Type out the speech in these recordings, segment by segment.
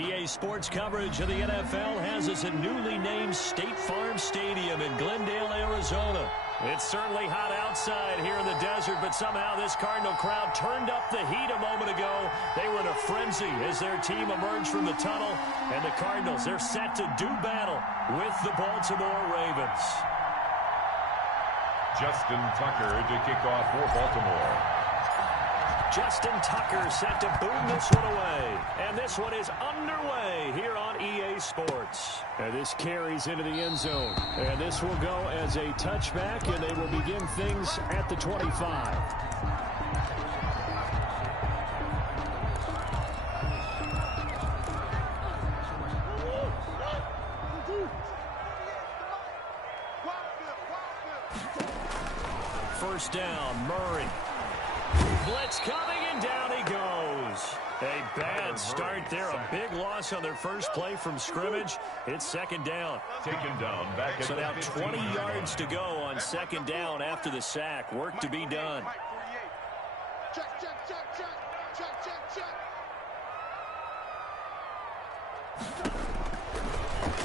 EA Sports coverage of the NFL has us at newly named State Farm Stadium in Glendale, Arizona. It's certainly hot outside here in the desert, but somehow this Cardinal crowd turned up the heat a moment ago. They were in a frenzy as their team emerged from the tunnel, and the Cardinals, they're set to do battle with the Baltimore Ravens. Justin Tucker to kick off for Baltimore. Justin Tucker set to boom this one away. And this one is underway here on EA Sports. And this carries into the end zone. And this will go as a touchback, and they will begin things at the 25. First down, Murray. Blitz coming, and down he goes. A bad start there. A big loss on their first play from scrimmage. It's second down. Taken down back at so now 20 yards to go on second down after the sack. Work to be done.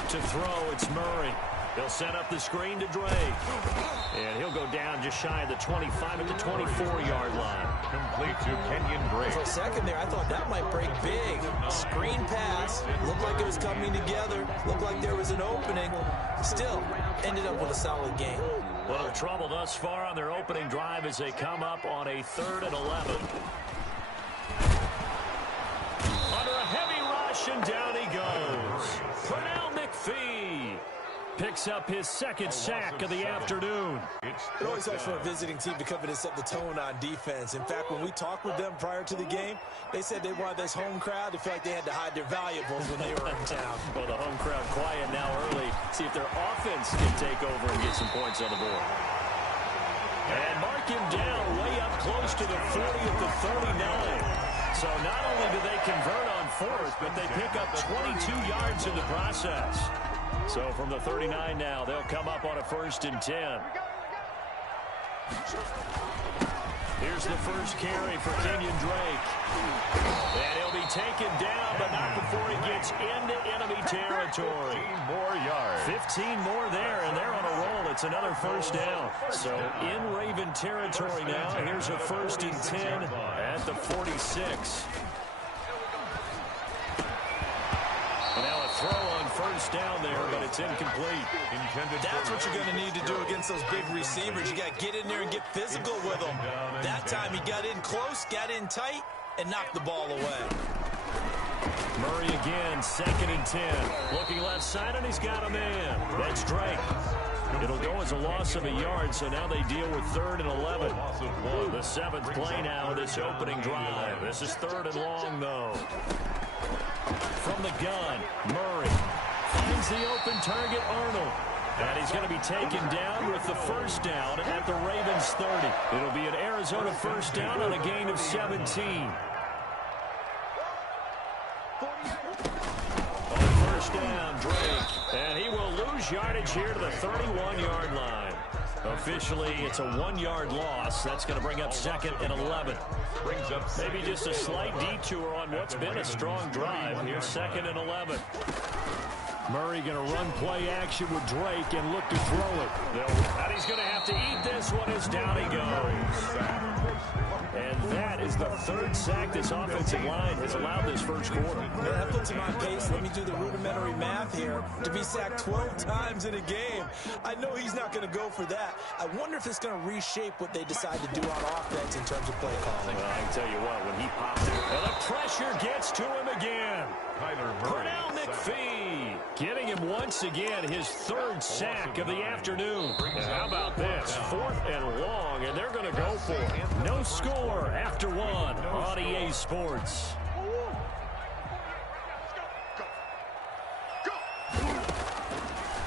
To throw, it's Murray. They'll set up the screen to Drake. And he'll go down just shy of the 25 at the 24-yard line. Complete to Kenyon Drake. For a second there, I thought that might break big. Screen pass. Looked like it was coming together. Looked like there was an opening. Still, ended up with a solid game. Little trouble thus far on their opening drive as they come up on a 3rd and 11. Under a heavy rush, and down he goes. Pernell McPhee picks up his second sack of the afternoon. It always helps for a visiting team to come in and set the tone on defense. In fact, when we talked with them prior to the game, they said they wanted this home crowd to feel like they had to hide their valuables when they were in town. Well, the home crowd quiet now early. See if their offense can take over and get some points on the board. And mark him down way up close to the 40 at the 39. So not only do they convert on 4th, but they pick up 22 yards in the process. So from the 39 now, they'll come up on a 1st and 10. Here's the first carry for Kenyon Drake. And he'll be taken down, but not before he gets into enemy territory. 15 more yards. 15 more there, and they're on a roll. It's another first down. So in Raven territory now, here's a 1st and 10 at the 46. Now a throw on first down there, but it's incomplete. That's what you're going to need to do against those big receivers. You got to get in there and get physical with them. That time he got in close, got in tight, and knocked the ball away. Murray again, 2nd and 10. Looking left side, and he's got a man. That's Drake. It'll go as a loss of a yard, so now they deal with 3rd and 11. The 7th play now of this opening drive. This is 3rd and long, though. From the gun, Murray finds the open target, Arnold. And he's going to be taken down with the first down at the Ravens 30. It'll be an Arizona first down on a gain of 17. On first down, Drake. And he will lose yardage here to the 31-yard line. Officially, it's a 1-yard loss. That's going to bring up 2nd and 11. Brings up maybe just a slight detour on what's been a strong drive. Here's 2nd and 11. Murray going to run play action with Drake and look to throw it. And he's going to have to eat this one as down he goes. And that is the 3rd sack this offensive line has allowed this first quarter. Well, that puts him on pace. Let me do the rudimentary math here. To be sacked 12 times in a game, I know he's not going to go for that. I wonder if it's going to reshape what they decide to do on offense in terms of play calling. Well, I can tell you what, when he popped it, and the pressure gets to him again. Pernell McPhee getting him once again his 3rd sack of the afternoon. And how about this? 4th and long, and they're going to go for it. No score after 1 on EA Sports.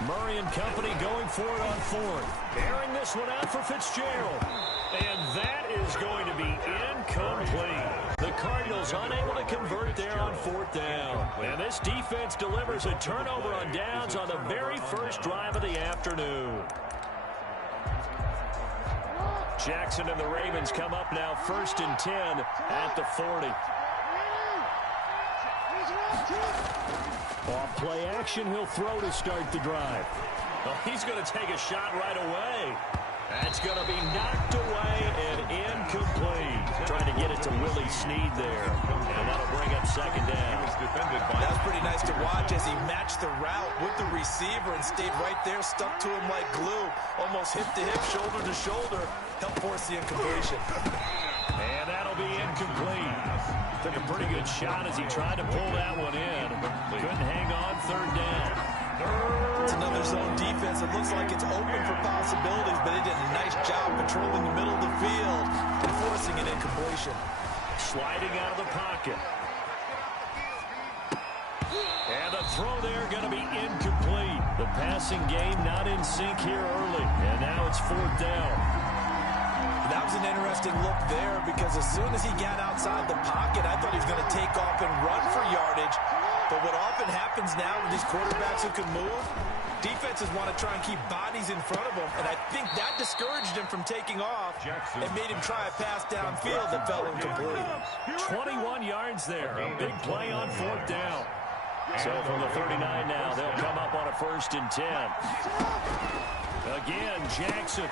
Murray and company going for it on 4th. Airing this one out for Fitzgerald. And that is going to be incomplete. The Cardinals unable to convert there on 4th down. And this defense delivers a turnover on downs on the very first drive of the afternoon. Jackson and the Ravens come up now 1st and 10 at the 40. Off play action, he'll throw to start the drive. Well, he's going to take a shot right away. That's going to be knocked away and incomplete. Trying to get it to Willie Snead there. And that'll bring up second down. That was pretty nice to watch as he matched the route with the receiver and stayed right there, stuck to him like glue. Almost hip to hip, shoulder to shoulder. Helped force the incompletion. And that'll be incomplete. Took a pretty good shot as he tried to pull that one in. Couldn't hang on, third down. It's another zone defense. It looks like it's open for possibilities, but they did a nice job patrolling the middle of the field and forcing an incompletion. Sliding out of the pocket. And the throw there going to be incomplete. The passing game not in sync here early. And now it's fourth down. That was an interesting look there because as soon as he got outside the pocket, I thought he was going to take off and run for yardage. But what often happens now with these quarterbacks who can move, defenses want to try and keep bodies in front of them. And I think that discouraged him from taking off and made him try a pass downfield that fell incomplete. 21 yards there. A big play on fourth down. So from the 39 now, they'll come up on a 1st and 10. Again, Jackson.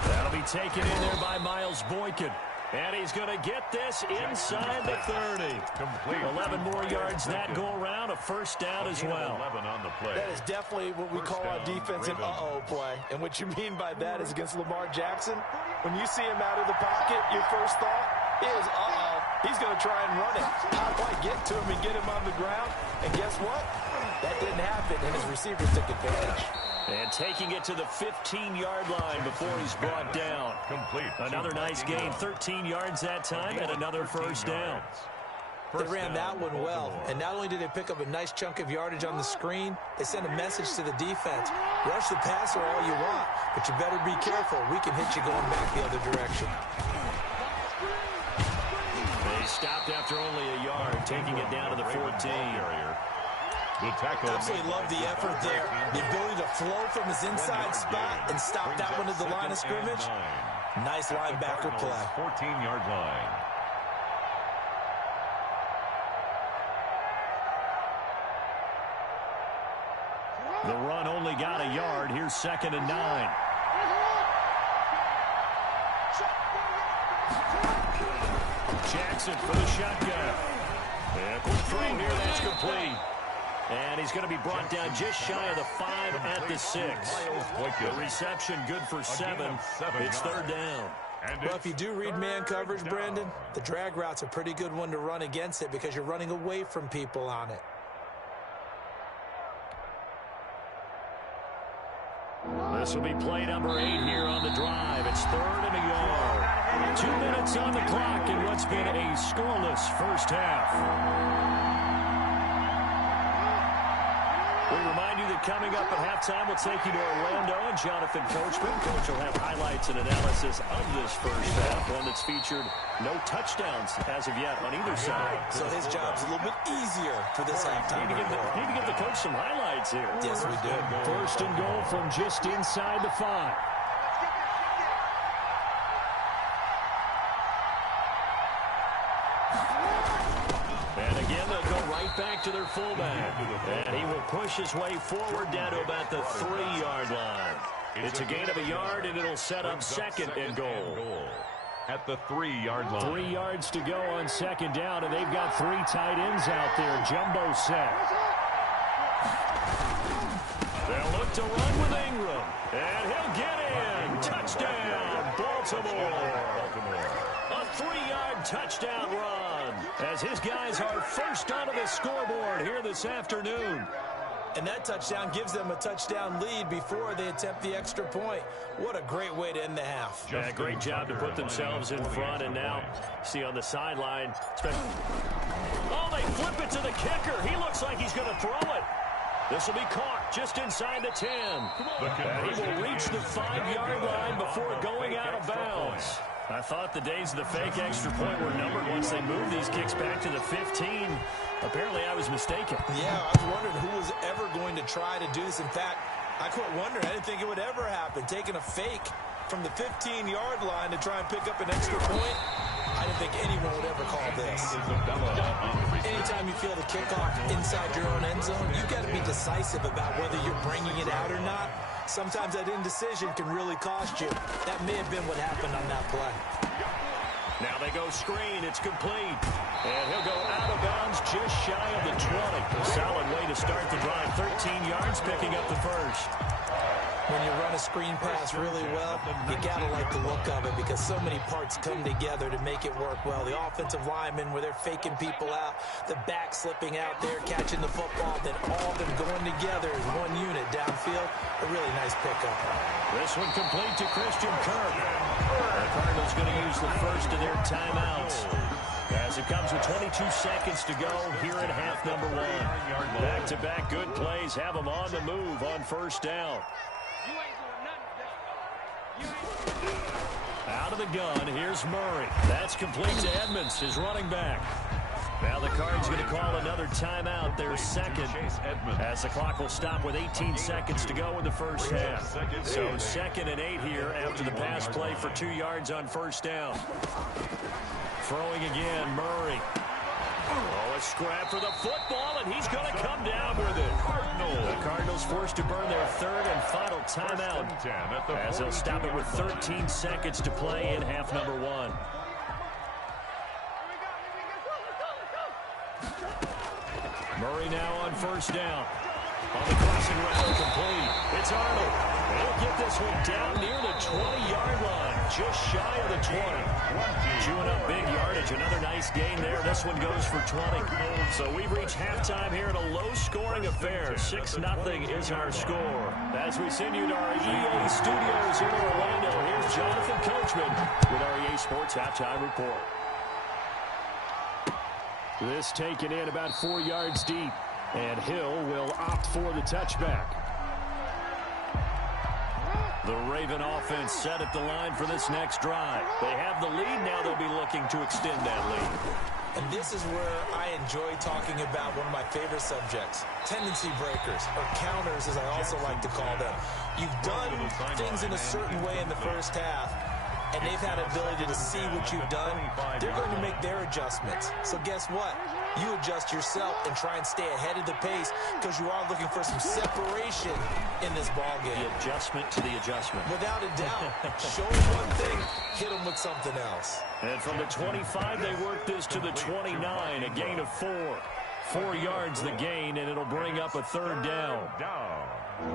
That'll be taken in there by Miles Boykin. And he's going to get this inside the 30. Complete. 11 more yards that go around. A first down as well. 11 on the play. That is definitely what we call on defense an uh-oh play. And what you mean by that is against Lamar Jackson, when you see him out of the pocket, your first thought is, uh-oh, he's going to try and run it. How do I get to him and get him on the ground? And guess what? That didn't happen, and his receivers took advantage. And taking it to the 15-yard line before he's brought down. Complete. Another nice gain, 13 yards that time, and another first down. They ran that one well, and not only did they pick up a nice chunk of yardage on the screen, they sent a message to the defense. Rush the passer all you want, but you better be careful. We can hit you going back the other direction. They stopped after only a yard, taking it down to the 14. Absolutely love the effort there. The ability to flow from his inside spot and stop that one at the line of scrimmage. Nice linebacker play. 14-yard line. The run only got a yard. Here's 2nd and 9. Jackson for the shotgun. And quick throw here, that's complete. And he's going to be brought down just shy of the 5 at the 6. The reception good for 7. It's third down. Well, if you do read man coverage, Brandon, the drag route's a pretty good one to run against it because you're running away from people on it. This will be play number 8 here on the drive. It's 3rd and a yard. 2 minutes on the clock in what's been a scoreless first half. We remind you that coming up at halftime, we'll take you to Orlando and Jonathan Coachman. Coach will have highlights and analysis of this first half, one that's featured no touchdowns as of yet on either side. So his job's a little bit easier for this halftime. Need to give the coach some highlights here. Yes, we do. 1st and goal from just inside the 5. And again, they'll go right back to their fullback. And he will push his way forward down to about the 3-yard line. It's a gain of a yard, and it'll set up 2nd and goal. At the 3-yard line. 3 yards to go on 2nd down, and they've got 3 tight ends out there. Jumbo set. They'll look to run with Ingram. And he'll get in. Touchdown, Baltimore. A 3-yard touchdown run as his guys are first onto the scoreboard here this afternoon. And that touchdown gives them a touchdown lead before they attempt the extra point. What a great way to end the half. Yeah, great job to put themselves in front, and now see on the sideline. Oh, they flip it to the kicker. He looks like he's going to throw it. This will be caught just inside the 10. And he will reach the 5-yard line before going out of bounds. I thought the days of the fake extra point were numbered once they moved these kicks back to the 15. Apparently, I was mistaken. Yeah, I was wondering who was ever going to try to do this. In fact, I quit wondering. I didn't think it would ever happen. Taking a fake from the 15-yard line to try and pick up an extra point. I didn't think anyone would ever call this. Anytime you feel the kickoff inside your own end zone, you've got to be decisive about whether you're bringing it out or not. Sometimes that indecision can really cost you. That may have been what happened on that play. Now they go screen. It's complete. And he'll go out of bounds just shy of the 20. A solid way to start the drive. 13 yards, picking up the first. When you run a screen pass really well, you got to like the look of it because so many parts come together to make it work well. The offensive linemen, where they're faking people out, the back slipping out there, catching the football, then all of them going together as one unit downfield. A really nice pickup. This one complete to Christian Kirk. The Cardinals going to use the first of their timeouts as it comes with 22 seconds to go here in half number one. Back-to-back good plays have them on the move on first down. Out of the gun, here's Murray. That's complete to Edmonds, his running back. Now the Cards going to call another timeout, their second, as the clock will stop with 18 seconds to go in the first half. So 2nd and 8 here after the pass play for 2 yards on first down. Throwing again, Murray. Oh, a scrap for the football, and he's going to come down with it. The Cardinals forced to burn their third and final timeout as they'll stop it with 13 seconds to play in half number one. Murray now on first down. On the crossing route, complete. It's Arnold. He'll get this one down near the 20-yard line, just shy of the 20. Chewing up big yardage. Another nice gain there. This one goes for 20. So we've reached halftime here in a low-scoring affair. 6-0 is our score. As we send you to our EA studios in Orlando, here's Jonathan Coachman with our EA Sports Halftime Report. This taken in about 4 yards deep. And Hill will opt for the touchback. The Raven offense set at the line for this next drive. They have the lead. Now they'll be looking to extend that lead. And this is where I enjoy talking about one of my favorite subjects, tendency breakers, or counters as I also like to call them. You've done things in a certain way in the first half, and they've had ability to see what you've done. They're going to make their adjustments. So guess what? You adjust yourself and try and stay ahead of the pace because you are looking for some separation in this ball game. The adjustment to the adjustment. Without a doubt. Show them one thing, hit them with something else. And from the 25, they work this to the 29, a gain of 4. 4 yards the gain, and it'll bring up a third down.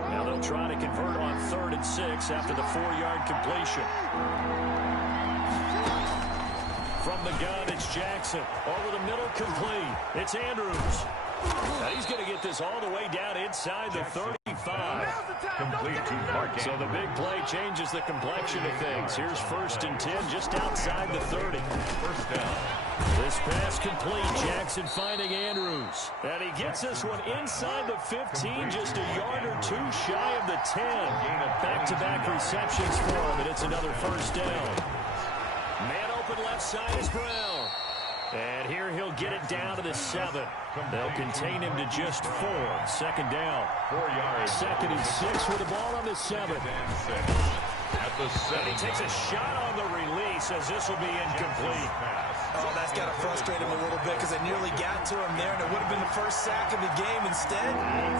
Now they'll try to convert on 3rd and 6 after the 4-yard completion. From the gun, it's Jackson. Over the middle, complete. It's Andrews. Now he's going to get this all the way down inside the 35. Complete to Mark. So the big play changes the complexion of things. Here's 1st and 10 just outside the 30. First down. This pass complete. Jackson finding Andrews. And he gets this one inside the 15, just a yard or 2 shy of the 10. Back-to-back receptions for him, and it's another first down. Man open left side is Brown. And here he'll get it down to the 7. They'll contain him to just 4. 2nd down. 4 yards. 2nd and 6 with the ball on the 7. At the 7. And he takes a shot on the release as this will be incomplete. Oh, that's got to frustrate him a little bit because it nearly got to him there, and it would have been the first sack of the game. Instead,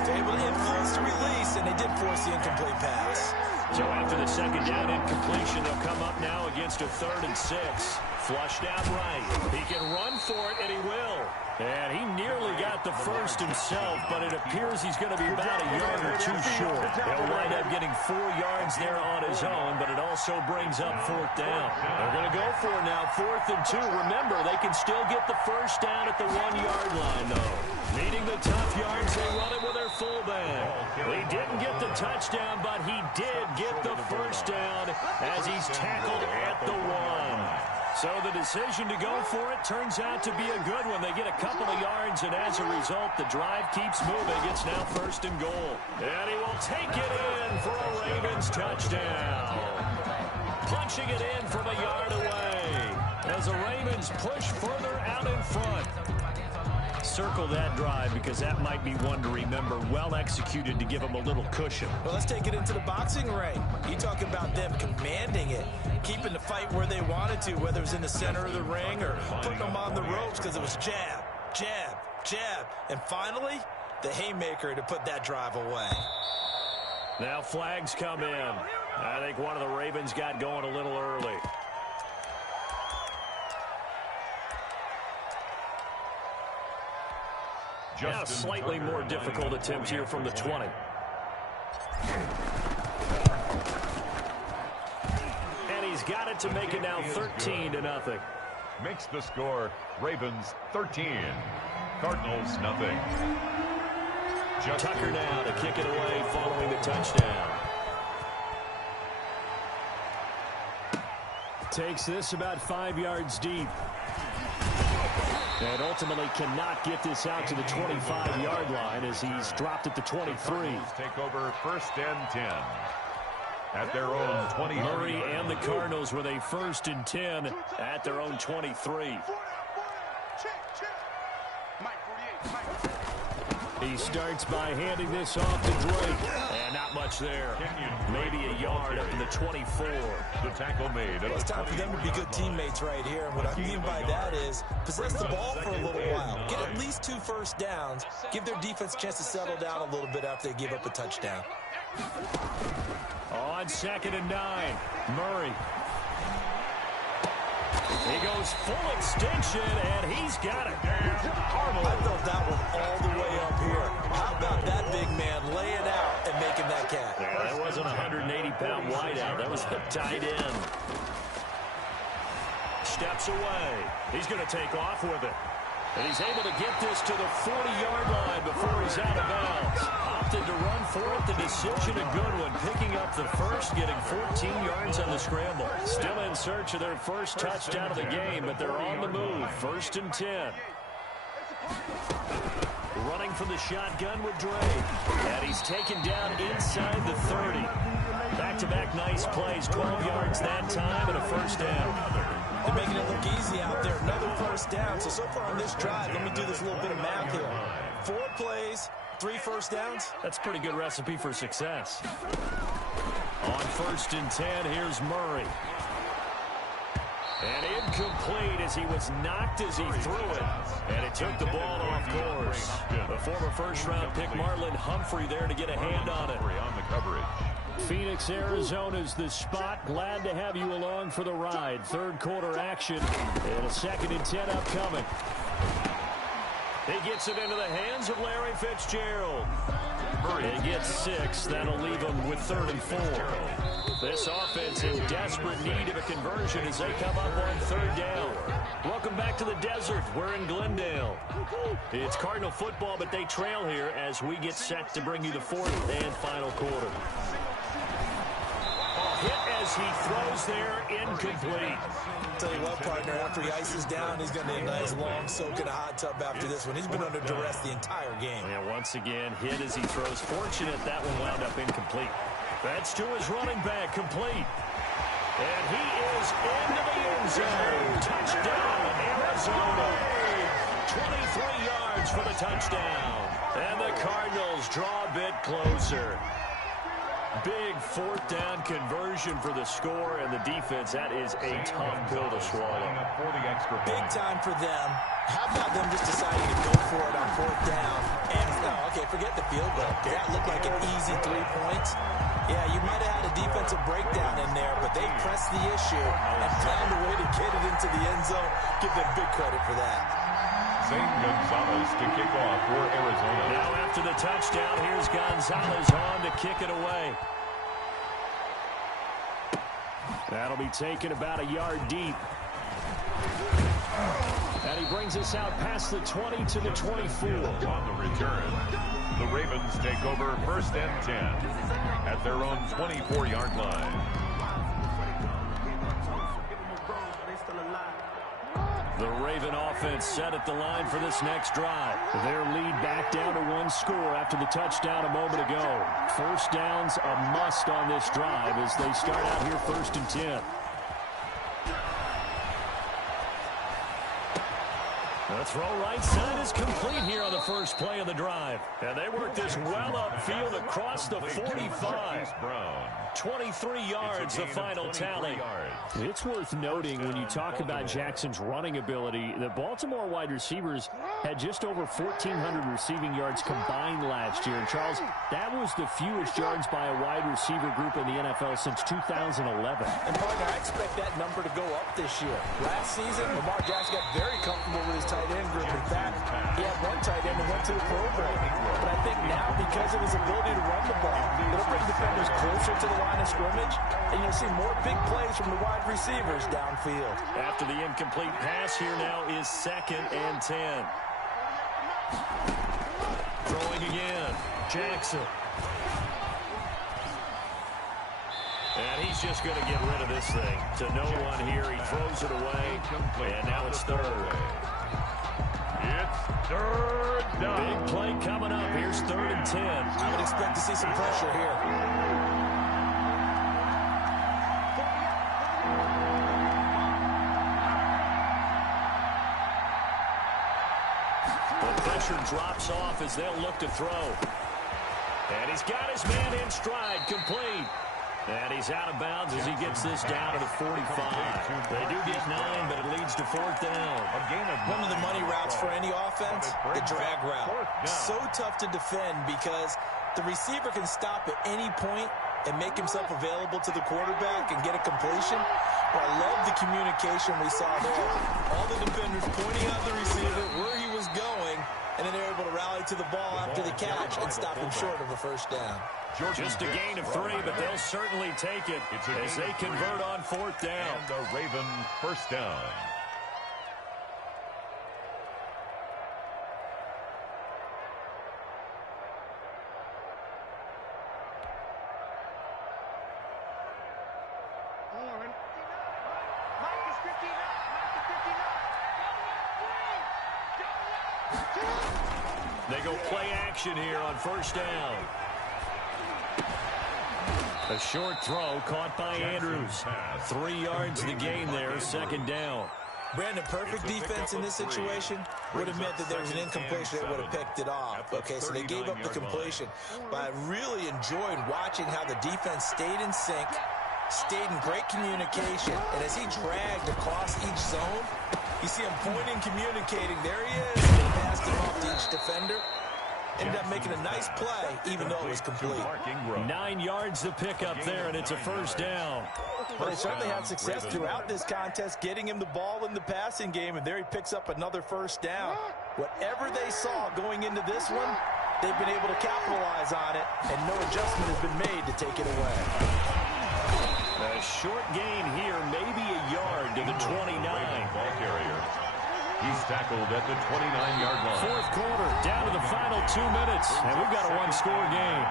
they're able to influence the release, and they did force the incomplete pass. So after the 2nd down incompletion, they'll come up now against a 3rd and 6. Flushed out right. He can run for it, and he will. And he nearly got the first himself, but it appears he's going to be about a yard or 2 short. He'll wind up getting 4 yards there on his own, but it also brings up 4th down. They're going to go for it now, 4th and 2. Remember, they can still get the first down at the 1-yard line, though. Needing the tough yards, they run it with their fullback. He didn't get the touchdown, but he did get the first down as he's tackled at the 1. So the decision to go for it turns out to be a good one. They get a couple of yards, and as a result, the drive keeps moving. It's now 1st and goal. And he will take it in for a Ravens touchdown. Punching it in from a yard away as the Ravens push further out in front. circle that drive because that might be one to remember. Well executed to give them a little cushion. Well, let's take it into the boxing ring. You talk about them commanding it, keeping the fight where they wanted to, whether it was in the center of the ring or putting them on the ropes because it was jab, jab, jab. And finally, the haymaker to put that drive away. Now flags come in. I think one of the Ravens got going a little early. Now a slightly more difficult attempt here from the 20. And he's got it to make it now 13-0. Makes the score Ravens 13, Cardinals nothing. Tucker now to kick it away following the touchdown. Takes this about 5 yards deep. And ultimately cannot get this out to the 25-yard line as he's dropped at the 23. Take over 1st and 10 at their own 20. Murray and the Cardinals with a 1st and 10 at their own 23. He starts by handing this off to Drake. And not much there. Maybe a yard up to the 24. The tackle made. It's time for them to be good teammates right here. And what I mean by that is possess the ball for a little while. Get at least 2 first downs. Give their defense a chance to settle down a little bit after they give up a touchdown. On 2nd and 9, Murray. He goes full extension, and he's got it. I felt that one all the way up here. How about that big man laying out and making that catch? Yeah, that wasn't a 180-pound wideout. That was a tight end. Steps away. He's going to take off with it. And he's able to get this to the 40-yard line before he's out of bounds. Opted to run for it. The decision a good one. Picking up the first, getting 14 yards on the scramble. Still in search of their first touchdown of the game, but they're on the move. 1st and 10. Running from the shotgun with Dre. And he's taken down inside the 30. Back-to-back nice plays. 12 yards that time and a 1st down. They're making it look easy out there. Another 1st down. So far on this drive, let me do this little bit of math here. 4 plays, 3 1st downs. That's a pretty good recipe for success. On 1st and 10, here's Murray. And incomplete as he was knocked as he threw it. And it took the ball off course. The former 1st-round pick, Marlon Humphrey, there to get a hand on it. On the coverage. Phoenix, Arizona's the spot. Glad to have you along for the ride. 3rd quarter action and a 2nd and 10 upcoming. He gets it into the hands of Larry Fitzgerald. He gets 6. That'll leave him with 3rd and 4. This offense in desperate need of a conversion as they come up on 3rd down. Welcome back to the desert. We're in Glendale. It's Cardinal football, but they trail here as we get set to bring you the 4th and final quarter. Hit as he throws there, incomplete. Tell you what, partner, after he ices down, he's going to need a nice long soak in a hot tub after this one. He's been under duress the entire game. Yeah, once again, hit as he throws. Fortunate that one wound up incomplete. That's to his running back, complete. And he is into the end zone. Touchdown, Arizona. 23 yards for the touchdown. And the Cardinals draw a bit closer. Big 4th down conversion for the score, and the defense, that is a tough pill to swallow. Big time for them. How about them just deciding to go for it on 4th down? And, okay, forget the field goal. Did that look like an easy 3 points? Yeah, you might have had a defensive breakdown in there, but they pressed the issue and found a way to get it into the end zone. Give them big credit for that. Zane Gonzalez to kick off for Arizona. Now after the touchdown, here's Gonzalez on to kick it away. That'll be taken about a yard deep. And he brings us out past the 20 to the 24. On the return, the Ravens take over 1st and 10 at their own 24-yard line. The Raven offense set at the line for this next drive. Their lead back down to 1 score after the touchdown a moment ago. 1st downs a must on this drive as they start out here 1st and 10. The throw right side is complete here on the first play of the drive. And they work this well upfield across the 45. 23 yards, the final tally. It's worth noting when you talk about Jackson's running ability, the Baltimore wide receivers had just over 1,400 receiving yards combined last year. And, Charles, that was the fewest yards by a wide receiver group in the NFL since 2011. And, partner, I expect that number to go up this year. Last season, Lamar Jackson got very comfortable with his tight end group. In fact, he had one tight end that went to the Pro Bowl. But I think now, because of his ability to run the ball, it'll bring defenders closer to the line of scrimmage, and you'll see more big plays from the wide receivers downfield. After the incomplete pass, here now is 2nd and 10. Throwing again, Jackson. And he's just going to get rid of this thing. To no one here, he throws it away, and now it's 3rd. It's 3rd down. Big play coming up. Here's 3rd and 10. I would expect to see some pressure here. The pressure drops off as they'll look to throw. And he's got his man in stride, complete. And he's out of bounds as he gets this down to the 45. They do get 9, but it leads to 4th down. One of the money routes for any offense, the drag route. So tough to defend because the receiver can stop at any point and make himself available to the quarterback and get a completion. But I love the communication we saw there. All the defenders pointing out the receiver, where he was going, and then they're able to rally to the ball after the catch and stop him short of a 1st down. Just a gain of 3, but they'll certainly take it as they convert on 4th down. And the Raven 1st down. They go play action here on 1st down. A short throw caught by Andrews. 3 yards the gain there, 2nd down. Brandon, perfect defense in this situation would have meant that there was an incompletion that would have picked it off. Okay, so they gave up the completion. But I really enjoyed watching how the defense stayed in sync, stayed in great communication, and as he dragged across each zone, you see him pointing, communicating. There he is. They passed him off to each defender. Ended up making a nice play, even though it was complete. 9 yards to pick up there, and it's a 1st down. But they certainly had success throughout this contest, getting him the ball in the passing game, and there he picks up another 1st down. Whatever they saw going into this one, they've been able to capitalize on it, and no adjustment has been made to take it away. A short gain here, maybe a yard to the 29. Ball carrier. He's tackled at the 29-yard line. 4th quarter, down to the final 2 minutes, and we've got a 1-score game.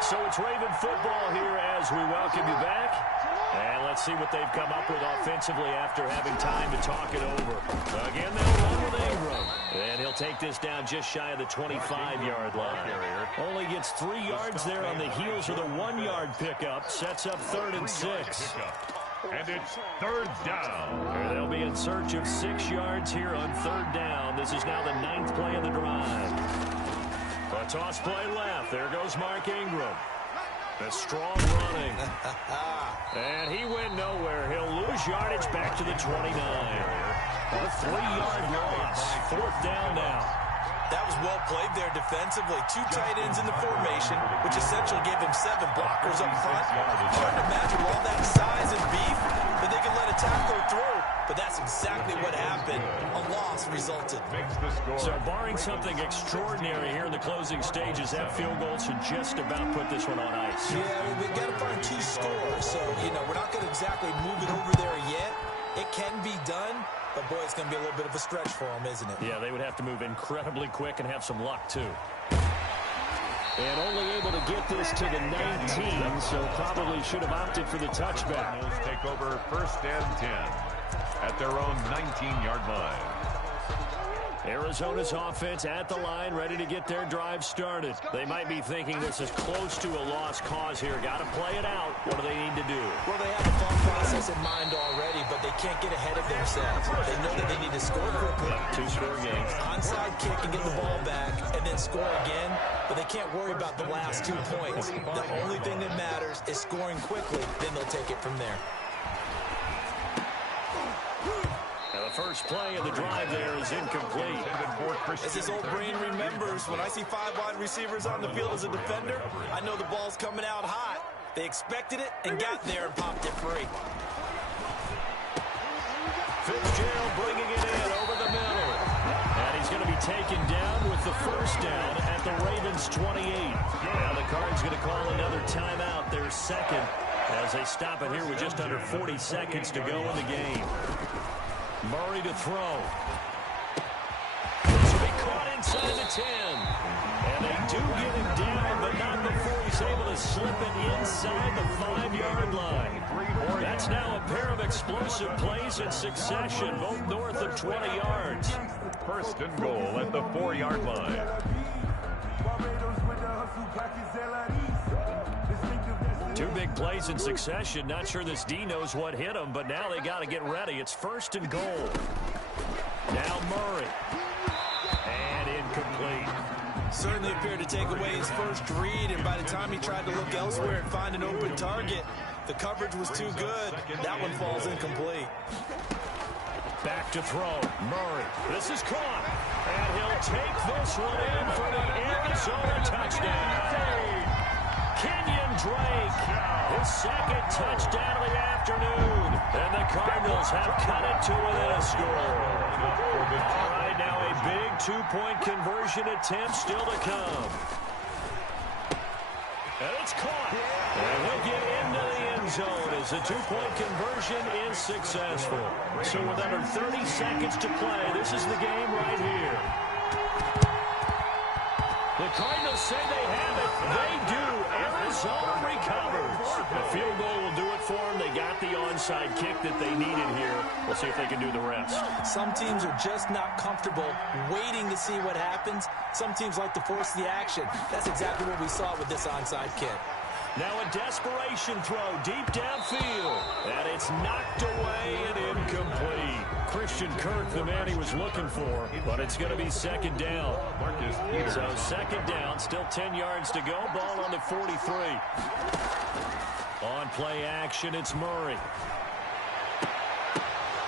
So it's Raven football here as we welcome you back. And let's see what they've come up with offensively after having time to talk it over. Again, they'll run with Ingram. And he'll take this down just shy of the 25-yard line. Only gets 3 yards there on the heels of the 1-yard pickup. Sets up 3rd and 6. And it's 3rd down. And they'll be in search of 6 yards here on 3rd down. This is now the 9th play of the drive. A toss play left. There goes Mark Ingram. A strong running. And he went nowhere. He'll lose yardage back to the 29. A 3-yard loss. 4th down now. That was well played there defensively. 2 tight ends in the formation, which essentially gave them 7 blockers up front. Hard to imagine with all that size and beef that they could let a tackler through. But that's exactly what happened. A loss resulted. So barring something extraordinary here in the closing stages, that field goal should just about put this one on ice. Yeah, we've got to find 2 scores. So, we're not going to exactly move it over there yet. It can be done. But, boy, it's going to be a little bit of a stretch for them, isn't it? Yeah, they would have to move incredibly quick and have some luck, too. And only able to get this to the 19, so probably should have opted for the touchback. Take over 1st and 10 at their own 19-yard line. Arizona's offense at the line, ready to get their drive started. They might be thinking this is close to a lost cause here. Got to play it out. What do they need to do? Well, they have the thought process in mind already, but they can't get ahead of themselves. They know that they need to score quickly. Two-score games. Onside kick and get the ball back, and then score again. But they can't worry about the last 2 points. The only thing that matters is scoring quickly. Then they'll take it from there. First play of the drive there is incomplete. As his old brain remembers, when I see 5 wide receivers on the field as a defender, I know the ball's coming out hot. They expected it and got there and popped it free. Fitzgerald bringing it in over the middle. And he's going to be taken down with the first down at the Ravens' 28. Now the Cards going to call another timeout, their second, as they stop it here with just under 40 seconds to go in the game. Murray to throw. This will be caught inside the 10. And they do get him down, but not before he's able to slip it inside the 5-yard line. That's now a pair of explosive plays in succession, both north of 20 yards. First and goal at the 4-yard line. Two big plays in succession. Not sure this D knows what hit him, but now they got to get ready. It's first and goal. Now Murray. And incomplete. Certainly appeared to take away his first read, and by the time he tried to look elsewhere and find an open target, the coverage was too good. That one falls incomplete. Back to throw. Murray. This is caught. And he'll take this one in for the Arizona touchdown. Kenyon Drake, his second touchdown of the afternoon. And the Cardinals have cut it to within a score. All right, now a big 2-point conversion attempt still to come. And it's caught. And he'll get into the end zone as the 2-point conversion is successful. So with under 30 seconds to play, this is the game right here. The Cardinals say they have it. They do. Arizona recovers. The field goal will do it for them. They got the onside kick that they needed here. We'll see if they can do the rest. Some teams are just not comfortable waiting to see what happens. Some teams like to force the action. That's exactly what we saw with this onside kick. Now a desperation throw deep downfield. And it's knocked away and incomplete. Christian Kirk, the man he was looking for, but it's going to be second down. So second down, still 10 yards to go. Ball on the 43. On play action, it's Murray.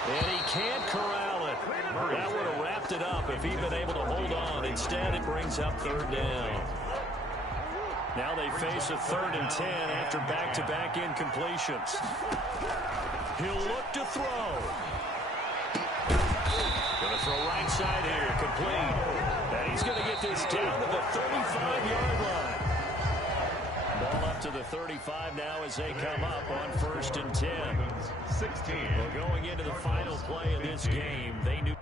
And he can't corral it. That would have wrapped it up if he'd been able to hold on. Instead, it brings up third down. Now they face a 3rd and 10 after back-to-back incompletions. He'll look to throw. Going to throw right side here, complete. And he's going to get this down to the 35-yard line. Ball up to the 35 now as they come up on 1st and 10. 16. Well, going into the final play of this game, they knew